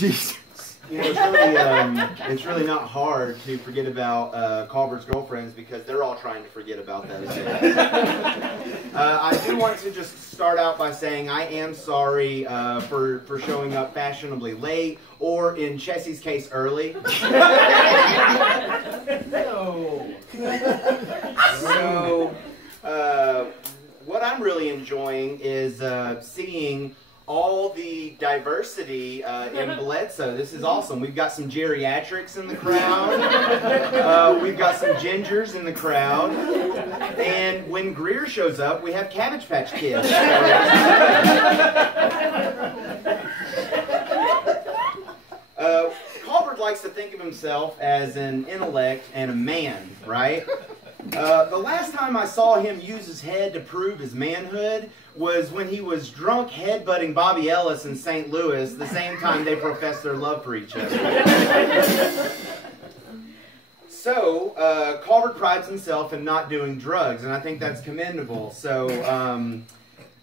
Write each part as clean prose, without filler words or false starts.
Jesus. You know, it's really not hard to forget about Colvard's girlfriends because they're all trying to forget about those days. I do want to just start out by saying I am sorry for showing up fashionably late, or in Chessie's case, early. No. So, what I'm really enjoying is seeing all the diversity in Bledsoe. This is awesome. We've got some geriatrics in the crowd. We've got some gingers in the crowd. And when Greer shows up, we have Cabbage Patch Kids. Colvard likes to think of himself as an intellect and a man, right? The last time I saw him use his head to prove his manhood was when he was drunk headbutting Bobby Ellis in St. Louis the same time they professed their love for each other. So, Colvard prides himself in not doing drugs, and I think that's commendable. So, an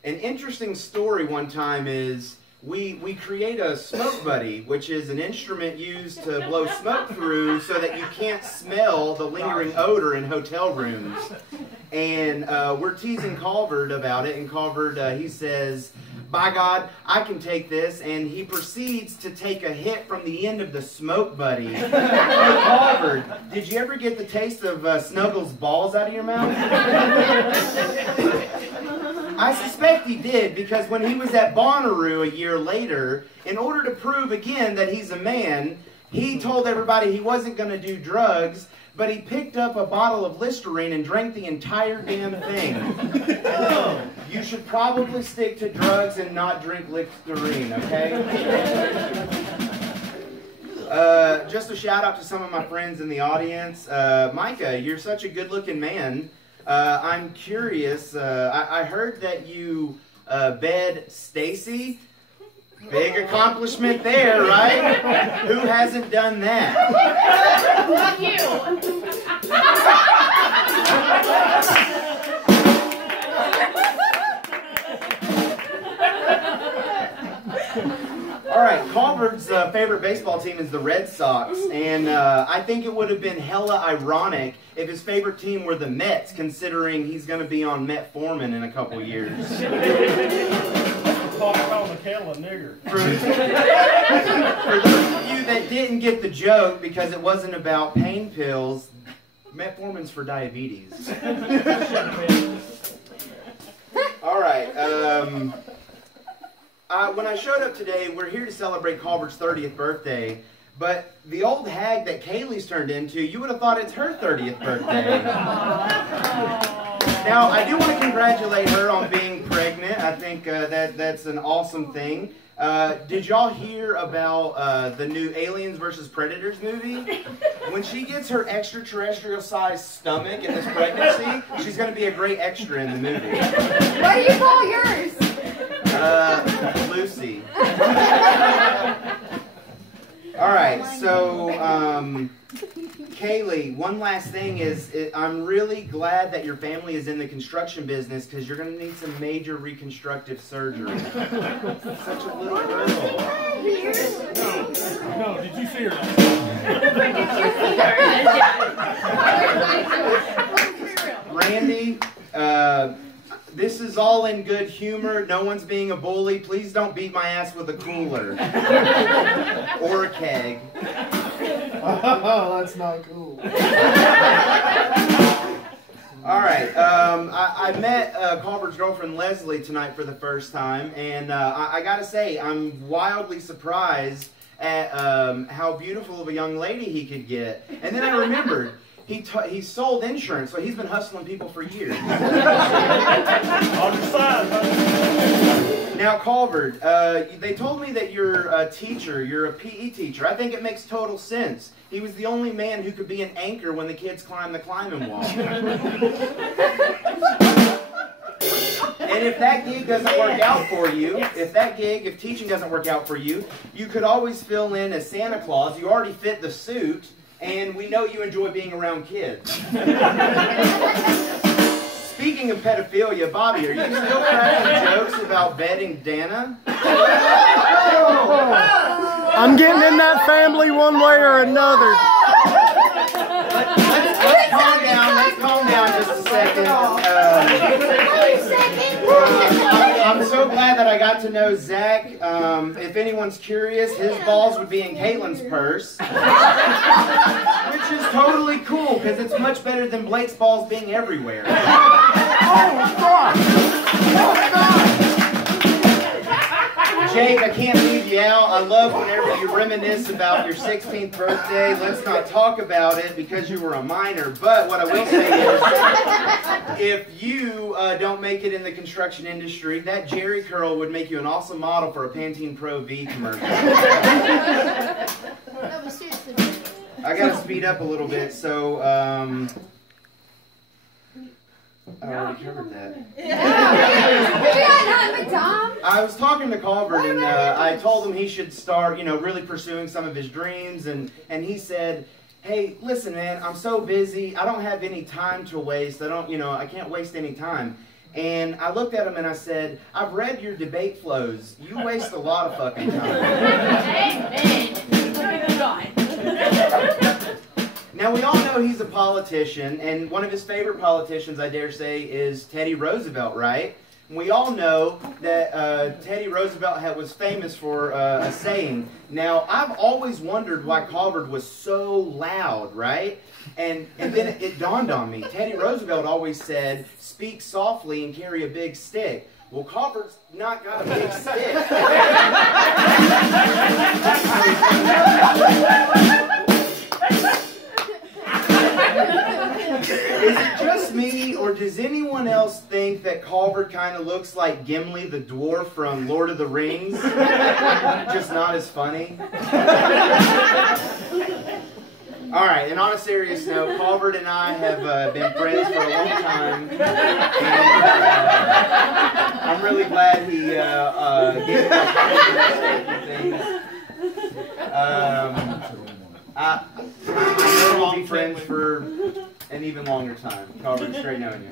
interesting story one time is we create a smoke buddy, which is an instrument used to blow smoke through so that you can't smell the lingering odor in hotel rooms. And we're teasing Colvard about it, and Colvard, he says, "By God, I can take this," and he proceeds to take a hit from the end of the smoke buddy. Hey, Colvard, did you ever get the taste of Snuggles' balls out of your mouth? I suspect he did, because when he was at Bonnaroo a year later, in order to prove again that he's a man, he told everybody he wasn't going to do drugs, but he picked up a bottle of Listerine and drank the entire damn thing. You should probably stick to drugs and not drink Listerine, okay? Just a shout out to some of my friends in the audience. Micah, you're such a good-looking man. I'm curious, I heard that you bed Stacy. Big accomplishment there, right? Who hasn't done that? You. All right, Colvard's favorite baseball team is the Red Sox, and I think it would have been hella ironic if his favorite team were the Mets, considering he's going to be on Metformin in a couple years. Call McHale a nigger. For those of you that didn't get the joke because it wasn't about pain pills, Metformin's for diabetes. All right. When I showed up today, we're here to celebrate Colvard's 30th birthday, but the old hag that Kaylee's turned into, you would have thought it's her 30th birthday. Now, I do want to congratulate her on being pregnant. I think that's an awesome thing. Did y'all hear about the new Aliens vs. Predators movie? When she gets her extraterrestrial-sized stomach in this pregnancy, she's going to be a great extra in the movie. What do you call yours? Lucy. All right, so, Kaylee, one last thing is, I'm really glad that your family is in the construction business because you're going to need some major reconstructive surgery. Such a little girl. No, did you see her? Randy, this is all in good humor. No one's being a bully. Please don't beat my ass with a cooler. Or a keg. Oh, that's not cool. All right. I met Colvard's girlfriend Leslie tonight for the first time, and I got to say, I'm wildly surprised at how beautiful of a young lady he could get. And then I remembered, he sold insurance, so he's been hustling people for years. On your side, huh? Now, Colvard, they told me that you're a teacher. You're a PE teacher. I think it makes total sense. He was the only man who could be an anchor when the kids climb the climbing wall. And if that gig doesn't work out for you, if teaching doesn't work out for you, you could always fill in as Santa Claus. You already fit the suit, and we know you enjoy being around kids. Speaking of pedophilia, Bobby, are you still cracking jokes about betting Dana? I'm getting in that family one way or another. Let's calm down. Let's calm down just a second. I'm so glad that I got to know Zach. If anyone's curious, his balls would be in Caitlin's purse, which is totally cool because it's much better than Blake's balls being everywhere. Jake, I can't leave you out. I love whenever you reminisce about your 16th birthday. Let's not talk about it because you were a minor. But what I will say is, if you don't make it in the construction industry, that Jerry curl would make you an awesome model for a Pantene Pro V commercial. I got to speed up a little bit, so I already covered that. I was talking to Colvard, and I told him he should start, really pursuing some of his dreams, and he said, hey, listen, man, I'm so busy, I don't have any time to waste, I can't waste any time. And I looked at him and I said, I've read your debate flows, you waste a lot of fucking time. Now, we all know he's a politician, and one of his favorite politicians, I dare say, is Teddy Roosevelt, right? And we all know that Teddy Roosevelt was famous for a saying. Now, I've always wondered why Colvard was so loud, right? And then it dawned on me. Teddy Roosevelt always said, speak softly and carry a big stick. Well, Colvard's not got a big stick. Is it just me, or does anyone else think that Colvard kind of looks like Gimli the dwarf from Lord of the Rings? Just not as funny? Alright, and on a serious note, Colvard and I have been friends for a long time. And, I'm really glad he gave me the things. I know we'll be friends for an even longer time. Colvard, straight knowing you.